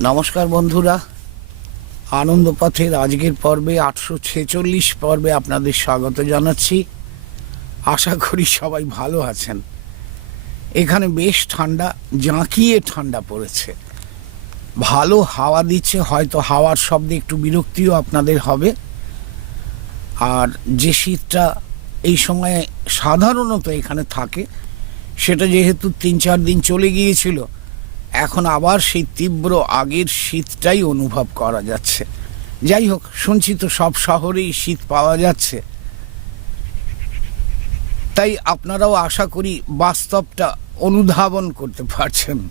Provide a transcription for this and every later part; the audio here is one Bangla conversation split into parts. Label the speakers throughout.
Speaker 1: নমস্কার বন্ধুরা। আনন্দ পথের আজকের পর্বে আটশো ছেচল্লিশ পর্বে আপনাদের স্বাগত জানাচ্ছি। আশা করি সবাই ভালো আছেন। এখানে বেশ ঠান্ডা জাঁকিয়ে ঠান্ডা পড়েছে। ভালো হাওয়া দিচ্ছে, হয়তো হাওয়ার শব্দে একটু বিরক্তিও আপনাদের হবে। আর যে শীতটা এই সময়ে সাধারণত এখানে থাকে, সেটা যেহেতু তিন চার দিন চলে গিয়েছিল এখন আবার সেই তীব্র আগের শীতটাই অনুভব করা যাচ্ছে। যাই হোক, শুনছি তো সব শহরেই শীত পাওয়া যাচ্ছে। তাই আপনারাও আশা করি বাস্তবটা অনুধাবন করতে পারছেন।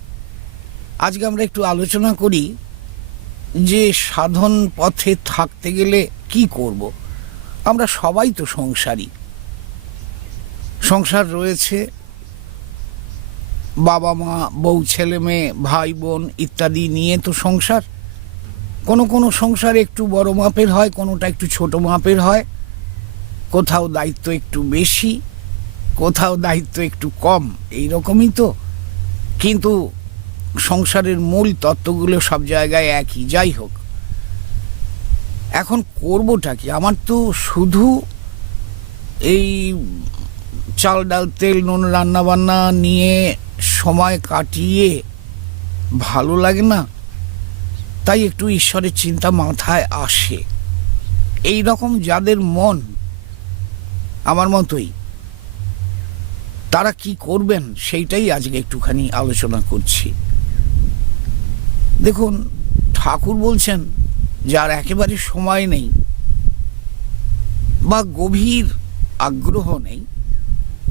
Speaker 1: আজকে আমরা একটু আলোচনা করি যে সাধন পথে থাকতে গেলে কি করব। আমরা সবাই তো সংসারী। সংসার রয়েছে বাবা মা, বউ, ছেলে, মেয়ে, ভাই, বোন ইত্যাদি নিয়ে তো সংসার। কোনো কোনো সংসার একটু বড় মাপের হয়, কোনোটা একটু ছোট মাপের হয়। কোথাও দায়িত্ব একটু বেশি, কোথাও দায়িত্ব একটু কম এই রকমই তো। কিন্তু সংসারের মূল তত্ত্বগুলো সব জায়গায় একই, যাই হোক। এখন করবোটা কি? আমার তো শুধু এই চাল, ডাল, তেল, নুন রান্না বান্না নিয়ে সময় কাটিয়ে ভালো লাগে না, তাই একটু ঈশ্বরের চিন্তা মাথায় আসে। এই রকম যাদের মন, আমার মতোই, তারা কি করবেন সেইটাই আজকে একটুখানি আলোচনা করছি। দেখুন, ঠাকুর বলছেন যার একেবারে সময় নেই বা গভীর আগ্রহ নেই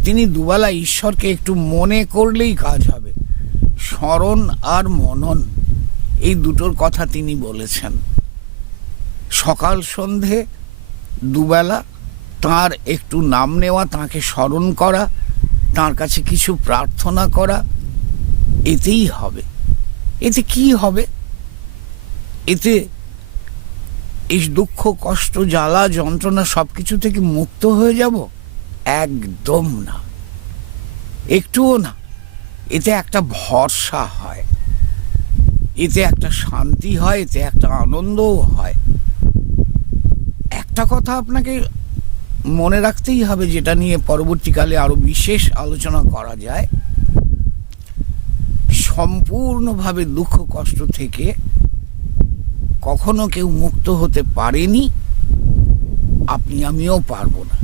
Speaker 1: তিনি দুবেলা ঈশ্বরকে একটু মনে করলেই কাজ হবে। স্মরণ আর মনন, এই দুটোর কথা তিনি বলেছেন। সকাল সন্ধে, দুবেলা, তার একটু নাম নেওয়া, তাকে স্মরণ করা, তার কাছে কিছু প্রার্থনা করা, এতেই হবে। এতে কি হবে? এতে এই দুঃখ, কষ্ট, জ্বালা, যন্ত্রণা সব কিছু থেকে মুক্ত হয়ে যাব? একদম না। একটুও না। এতে একটা ভরসা হয়। এতে একটা শান্তি হয়, এতে একটা আনন্দও হয়। একটা কথা আপনাকে মনে রাখতেই হবে, যেটা নিয়ে পরবর্তীকালে আরও বিশেষ আলোচনা করা যায়। সম্পূর্ণভাবে দুঃখ কষ্ট থেকে কখনো কেউ মুক্ত হতে পারেনি। আপনি, আমিও পারব না।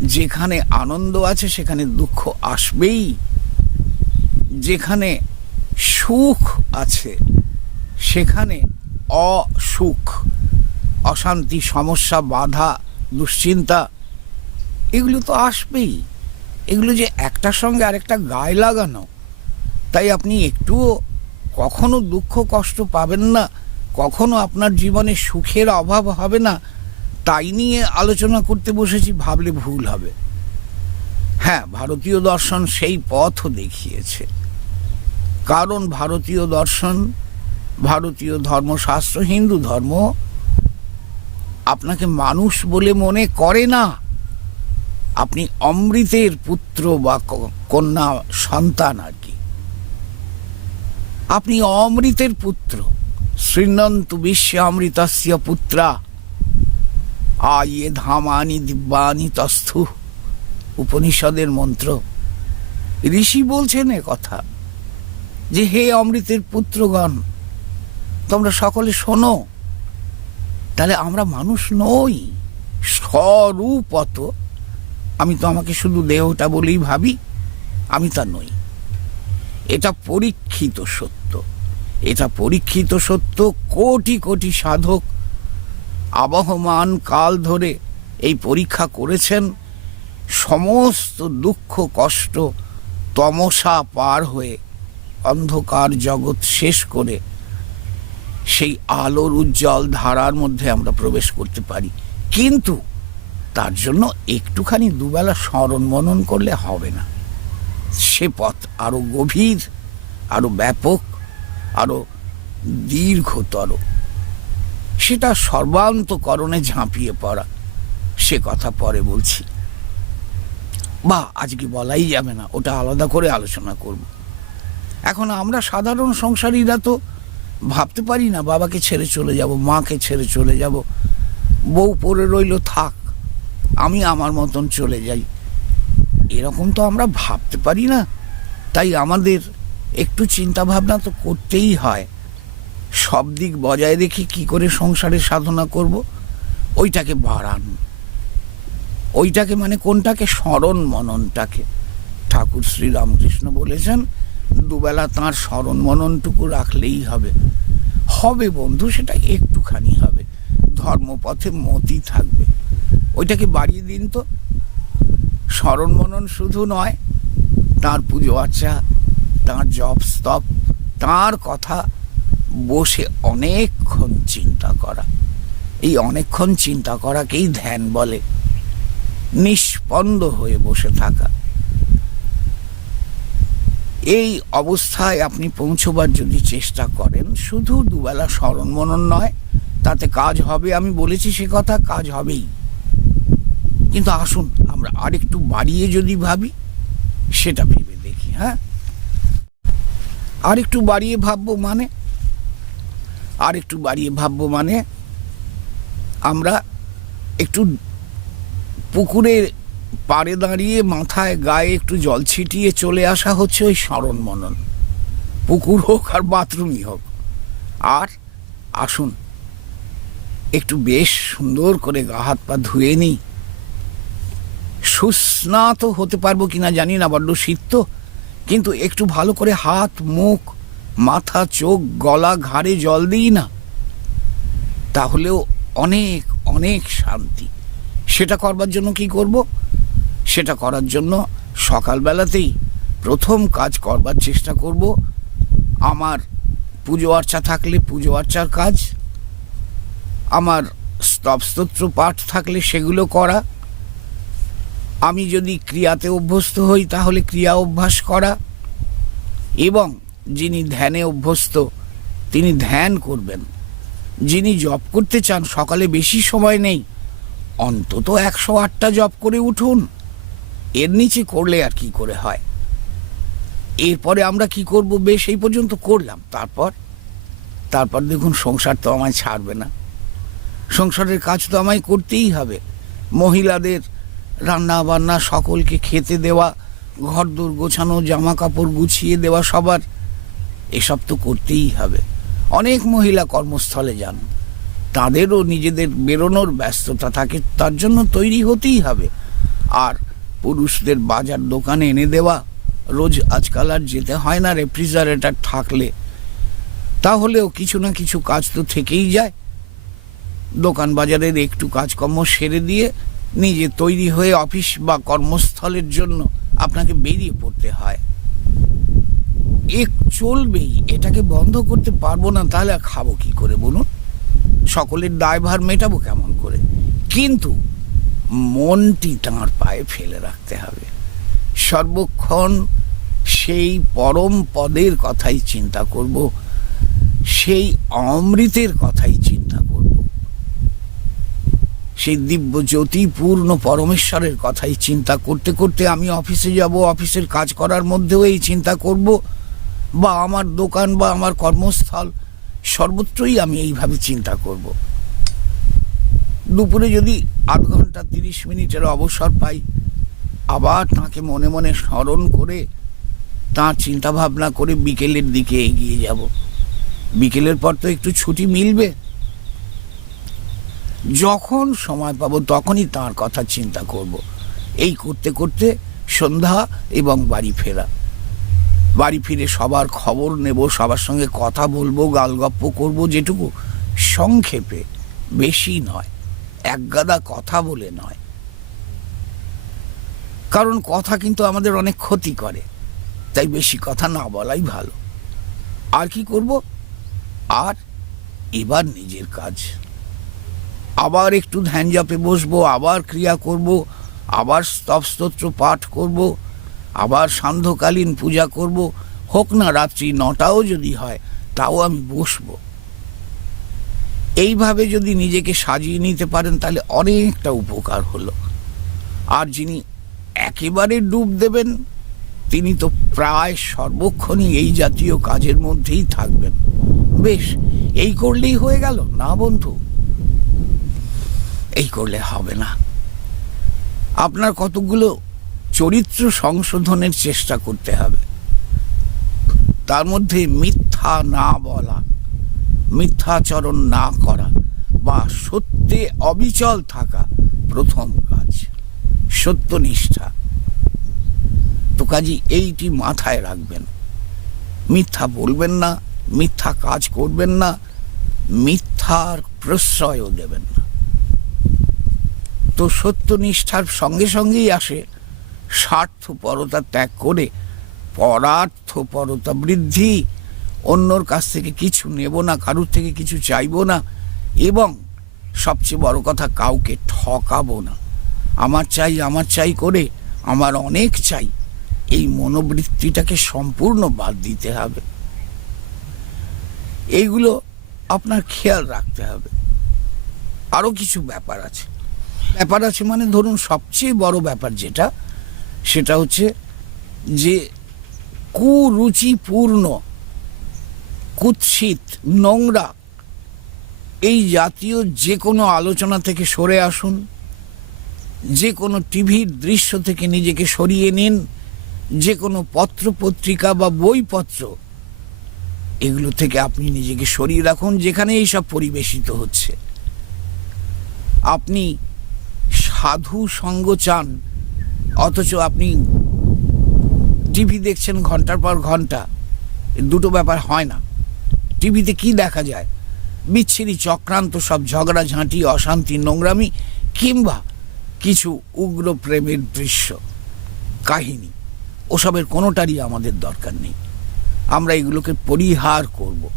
Speaker 1: যেখানে আনন্দ আছে, সেখানে দুঃখ আসবেই। যেখানে সুখ আছে, সেখানে অসুখ, অশান্তি, সমস্যা, বাধা, দুশ্চিন্তা, এগুলো তো আসবেই। এগুলো যে একটার সঙ্গে আরেকটা গায়ে লাগানো, তাই আপনি একটুও কখনো দুঃখ, কষ্ট পাবেন না, কখনো আপনার জীবনে সুখের অভাব হবে না। তাই নিয়ে আলোচনা করতে বসেছি, ভাবলে ভুল হবে। হ্যাঁ ভারতীয় দর্শন সেই পথও দেখিয়েছে। কারণ ভারতীয় দর্শন, ভারতীয় ধর্মশাস্ত্র, হিন্দু ধর্ম আপনাকে মানুষ বলে মনে করে না। আপনি অমৃতের পুত্র বা কন্যা সন্তান আর কি। আপনি অমৃতের পুত্র শ্রীনন্ত বিশ্বে অমৃতস্য পুত্রা। আয়ে ধামানি দিব্যানি তস্থু। উপনিষদের মন্ত্র। ঋষি বলছেন এ কথা, যে হে অমৃতের পুত্রগণ, তোমরা সকলে শোনো, তাহলে আমরা মানুষ নই, স্বরূপত। আমি তো আমাকে শুধু দেহটা বলেই ভাবি, আমি তা নই। এটা পরীক্ষিত সত্য, এটা পরীক্ষিত সত্য কোটি কোটি সাধক আবহমান কাল ধরে এই পরীক্ষা করেছেন, সমস্ত দুঃখ, কষ্ট তমসা পার হয়ে অন্ধকার জগৎ শেষ করে সেই আলোর উজ্জ্বল ধারার মধ্যে আমরা প্রবেশ করতে পারি। কিন্তু তার জন্য একটুখানি দুবেলা স্মরণ মনন করলে হবে না। সে পথ আরও গভীর, আরও ব্যাপক, আরও দীর্ঘতর। সেটা সর্বান্তকরণে ঝাঁপিয়ে পড়া। সে কথা পরে বলছি। বা আজকে বলাই যাবে না, ওটা আলাদা করে আলোচনা করব। এখন আমরা সাধারণ সংসারীরা তো ভাবতে পারি না, বাবাকে ছেড়ে চলে যাব, মাকে ছেড়ে চলে যাব, বউ পড়ে রইল, থাক, আমি আমার মতন চলে যাই। এরকম তো আমরা ভাবতে পারি না, তাই আমাদের একটু চিন্তা ভাবনা তো করতেই হয়। সব দিক বজায় রেখে কি করে সংসারে সাধনা করব? ওইটাকে বাড়ান ওইটাকে মানে কোনটাকে? স্মরণ মননটাকে। ঠাকুর শ্রীরামকৃষ্ণ বলেছেন, দুবেলা তাঁর স্মরণ মননটুকু রাখলেই হবে। হবে বন্ধু, সেটা একটুখানি হবে। ধর্মপথে মতি থাকবে। ওইটাকে বাড়িয়ে দিন তো। স্মরণ মনন শুধু নয়, তার পুজো আর্চা তাঁর জপ স্তব তাঁর কথা বসে অনেকক্ষণ চিন্তা করা। এই অনেকক্ষণ চিন্তা করাকেই ধ্যান বলে। নিষ্পন্দ হয়ে বসে থাকা। এই অবস্থায় আপনি পৌঁছবার যদি চেষ্টা করেন, শুধু দুবেলা স্মরণ মনন নয়, তাতে কাজ হবে, আমি বলেছি সে কথা, কাজ হবেই। কিন্তু আসুন, আমরা আরেকটু বাড়িয়ে যদি ভাবি, সেটা ভেবে দেখি হ্যাঁ? আরেকটু বাড়িয়ে ভাববো মানে আরেকটু বাড়িয়ে ভাববো মানে আমরা একটু পুকুরের পাড়ে দাঁড়িয়ে মাথায় গায়ে একটু জল ছিটিয়ে চলে আসা হচ্ছে ওই স্মরণ মনন। পুকুর হোক আর বাথরুমই হোক। আর আসুন, একটু বেশ সুন্দর করে গা হাত পা ধুয়ে নিই। সুস্নাত হতে পারব কিনা জানি না, বড্ড শীত তো, কিন্তু একটু ভালো করে হাত, মুখ মাথা, চোখ, গলা, ঘাড়ে জল দিই না। তাহলেও অনেক অনেক শান্তি। সেটা করবার জন্য কি করব? সেটা করার জন্য সকালবেলাতেই প্রথম কাজ করবার চেষ্টা করব। আমার পুজো আর্চা থাকলে পুজো আর্চার কাজ। আমার স্তবস্তোত্র পাঠ থাকলে সেগুলো করা। আমি যদি ক্রিয়াতে অভ্যস্ত হই, তাহলে ক্রিয়া অভ্যাস করা। এবং যিনি ধ্যানে অভ্যস্ত, তিনি ধ্যান করবেন। যিনি জপ করতে চান, সকালে বেশি সময় নেই। অন্তত একশো আটটা জপ করে উঠুন। এর নিচে করলে আর কি করে হয়? এরপরে আমরা কি করব? বেশ, এই পর্যন্ত করলাম। তারপর? তারপর দেখুন, সংসার তো আমায় ছাড়বে না। সংসারের কাজ তো আমায় করতেই হবে। মহিলাদের রান্না বান্না সকলকে খেতে দেওয়া ঘর দোর গোছানো জামা কাপড় গুছিয়ে দেওয়া সবার এসব তো করতেই হবে। অনেক মহিলা কর্মস্থলে যান। তাদেরও নিজেদের বেরোনোর ব্যস্ততা থাকে, তার জন্য তৈরি হতেই হবে। আর পুরুষদের বাজার দোকানে এনে দেওয়া, রোজ আজকাল আর যেতে হয় না রেফ্রিজারেটার থাকলে। তাহলেও কিছু না কিছু কাজ তো থেকেই যায়। দোকান বাজারের একটু কাজকর্ম সেরে দিয়ে নিজে তৈরি হয়ে অফিস বা কর্মস্থলের জন্য আপনাকে বেরিয়ে পড়তে হয়। এক চলবেই, এটাকে বন্ধ করতে পারব না, তাহলে খাব কি করে বলুন? সকলের দায়ভার মেটাবো কেমন করে? কিন্তু মনটি তাঁর পায়ে ফেলে রাখতে হবে। সর্বক্ষণ সেই পরম পদের কথাই চিন্তা করব, সেই অমৃতের কথাই চিন্তা করব। সেই দিব্য জ্যোতিপূর্ণ পরমেশ্বরের কথাই চিন্তা করতে করতে আমি অফিসে যাব, অফিসের কাজ করার মধ্যেও এই চিন্তা করব। বা আমার দোকান বা আমার কর্মস্থল, সর্বত্রই আমি এইভাবে চিন্তা করব। দুপুরে যদি আধ ঘণ্টা তিরিশ মিনিটের অবসর পাই, আবার তাকে মনে মনে স্মরণ করে তাঁর চিন্তা ভাবনা করে বিকেলের দিকে এগিয়ে যাব। বিকেলের পর তো একটু ছুটি মিলবে। যখন সময় পাবো তখনই তার কথা চিন্তা করব। এই করতে করতে সন্ধ্যা এবং বাড়ি ফেরা। বাড়ি ফিরে সবার খবর নেব, সবার সঙ্গে কথা বলব, গালগপ্প করব, যেটুকু সংক্ষেপে, বেশি নয় একগাদা কথা বলে নয়। কারণ কথা কিন্তু আমাদের অনেক ক্ষতি করে, তাই বেশি কথা না বলাই ভালো। আর কি করব? আর এবার নিজের কাজ। আবার একটু ধ্যান জপে বসবো, আবার ক্রিয়া করব, আবার স্তবস্তোত্র পাঠ করব আবার সান্ধ্যকালীন পূজা করব, হোক না রাত্রি নটাও যদি হয়, তাও আমি বসবো। এইভাবে যদি নিজেকে সাজিয়ে নিতে পারেন, তাহলে অনেকটা উপকার হলো। আর যিনি একেবারে ডুব দেবেন, তিনি তো প্রায় সর্বক্ষণই এই জাতীয় কাজের মধ্যেই থাকবেন। বেশ, এই করলেই হয়ে গেল, না বন্ধু? এই করলে হবে না। আপনার কতগুলো চরিত্র সংশোধনের চেষ্টা করতে হবে। তার মধ্যে মিথ্যা না বলা, মিথ্যাচরণ না করা বা সত্যে অবিচল থাকা প্রথম কাজ, সত্যনিষ্ঠা। তো কাজী, এইটি মাথায় রাখবেন। মিথ্যা বলবেন না, মিথ্যা কাজ করবেন না, মিথ্যার প্রশ্রয়ও দেবেন না। তো সত্যনিষ্ঠার সঙ্গে সঙ্গেই আসে স্বার্থপরতা ত্যাগ করে, পরার্থপরতা বৃদ্ধি, অন্যর কাছ থেকে কিছু নেব না, কারুর থেকে কিছু চাইব না, এবং সবচেয়ে বড় কথা, কাউকে ঠকাবো না। আমার চাই আমার চাই করে, আমার অনেক চাই, এই মনোবৃত্তিটাকে সম্পূর্ণ বাদ দিতে হবে। এইগুলো আপনার খেয়াল রাখতে হবে। আরও কিছু ব্যাপার আছে। ব্যাপার আছে মানে ধরুন, সবচেয়ে বড় ব্যাপার যেটা সেটা হচ্ছে যে কুরুচিপূর্ণ, কুৎসিত, নোংরা এই জাতীয় যে কোনো আলোচনা থেকে সরে আসুন যে কোনো টিভির দৃশ্য থেকে নিজেকে সরিয়ে নিন যে কোনো পত্র পত্রিকা বা বইপত্র, এগুলো থেকে আপনি নিজেকে সরিয়ে রাখুন যেখানে এইসব পরিবেশিত হচ্ছে। আপনি সাধু সঙ্গ চান অথচ আপনি টিভি দেখছেন ঘণ্টার পর ঘণ্টা দুটো ব্যাপার হয় না। টিভিতে কি দেখা যায়? বিচ্ছিরি, চক্রান্ত, সব ঝগড়াঝাঁটি অশান্তি, নোংরামি, কিংবা কিছু উগ্র প্রেমের দৃশ্য, কাহিনী। ওসবের কোনোটারই আমাদের দরকার নেই। আমরা এগুলোকে পরিহার করব।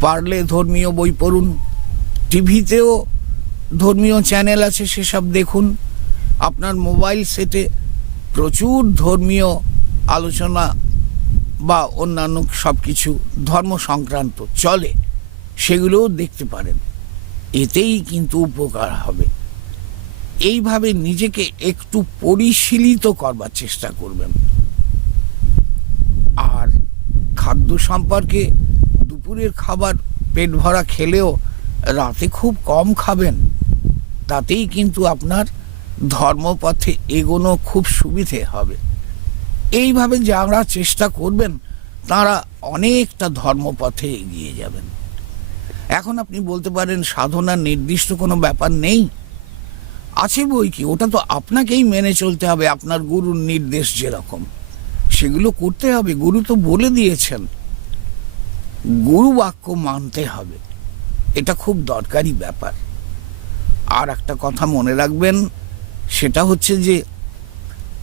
Speaker 1: পারলে ধর্মীয় বই পড়ুন। টিভিতেও ধর্মীয় চ্যানেল আছে, সেসব দেখুন। আপনার মোবাইল সেটে প্রচুর ধর্মীয় আলোচনা বা অন্যান্য সব কিছু ধর্ম সংক্রান্ত চলে, সেগুলোও দেখতে পারেন। এতেই কিন্তু উপকার হবে। এইভাবে নিজেকে একটু পরিশীলিত করবার চেষ্টা করবেন। আর খাদ্য সম্পর্কে দুপুরের খাবার পেট ভরা খেলেও রাতে খুব কম খাবেন। তাতেই কিন্তু আপনার ধর্মপথে এগোনো খুব সুবিধে হবে। এইভাবে যারা চেষ্টা করবেন, তারা অনেকটা ধর্মপথে এগিয়ে যাবেন। এখন আপনি বলতে পারেন, সাধনার নির্দিষ্ট কোনো ব্যাপার নেই। আছে বই কি? ওটা তো আপনাকেই মেনে চলতে হবে, আপনার গুরুর নির্দেশ যেরকম। সেগুলো করতে হবে, গুরু তো বলে দিয়েছেন। গুরু বাক্য মানতে হবে, এটা খুব দরকারি ব্যাপার। আর একটা কথা মনে রাখবেন সেটা হচ্ছে যে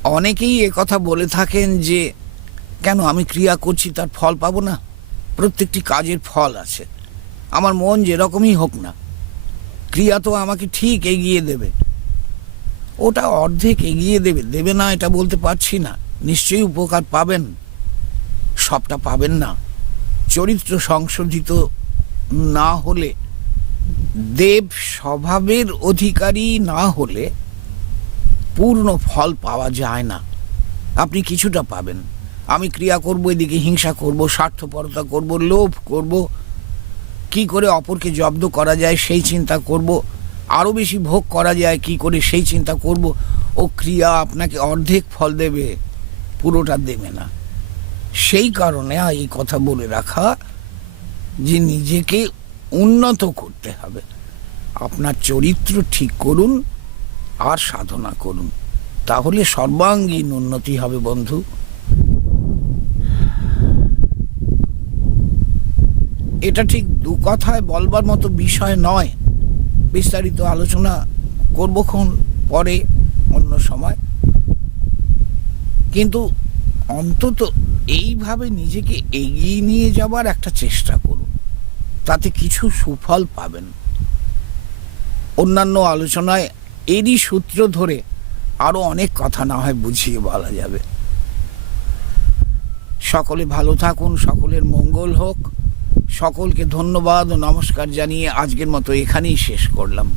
Speaker 1: অনেকেই কথা বলে থাকেন যে, কেন আমি ক্রিয়া করছি তার ফল পাবো না? প্রত্যেকটি কাজের ফল আছে। আমার মন যেরকমই হোক না, ক্রিয়া তো আমাকে ঠিক এগিয়ে দেবে। ওটা অর্ধেক এগিয়ে দেবে। দেবে না এটা বলতে পারছি না। নিশ্চয়ই উপকার পাবেন। সবটা পাবেন না। চরিত্র সংশোধিত না হলে, দেব স্বভাবের অধিকারী না হলে পূর্ণ ফল পাওয়া যায় না। আপনি কিছুটা পাবেন। আমি ক্রিয়া করব, এদিকে হিংসা করব, স্বার্থপরতা করব, লোভ করব। কি করে অপরকে জব্দ করা যায়, সেই চিন্তা করব। আরও বেশি ভোগ করা যায়, কি করে সেই চিন্তা করব। ও ক্রিয়া আপনাকে অর্ধেক ফল দেবে, পুরোটা দেবে না। সেই কারণে এই কথা বলে রাখা যে নিজেকে উন্নত করতে হবে। আপনার চরিত্র ঠিক করুন আর সাধনা করুন। তাহলে সর্বাঙ্গীন উন্নতি হবে, বন্ধু। এটা ঠিক দু কথায় বলবার মতো বিষয় নয়। বিস্তারিত আলোচনা করবক্ষণ পরে, অন্য সময়। কিন্তু অন্তত এইভাবে নিজেকে এগিয়ে নিয়ে যাবার একটা চেষ্টা করুন। তাতে কিছু সুফল পাবেন। অন্যান্য আলোচনায় এরই সূত্র ধরে আরও অনেক কথা না হয় বুঝিয়ে বলা যাবে। সকলে ভালো থাকুন, সকলের মঙ্গল হোক। সকলকে ধন্যবাদ ও নমস্কার জানিয়ে আজকের মতো এখানেই শেষ করলাম।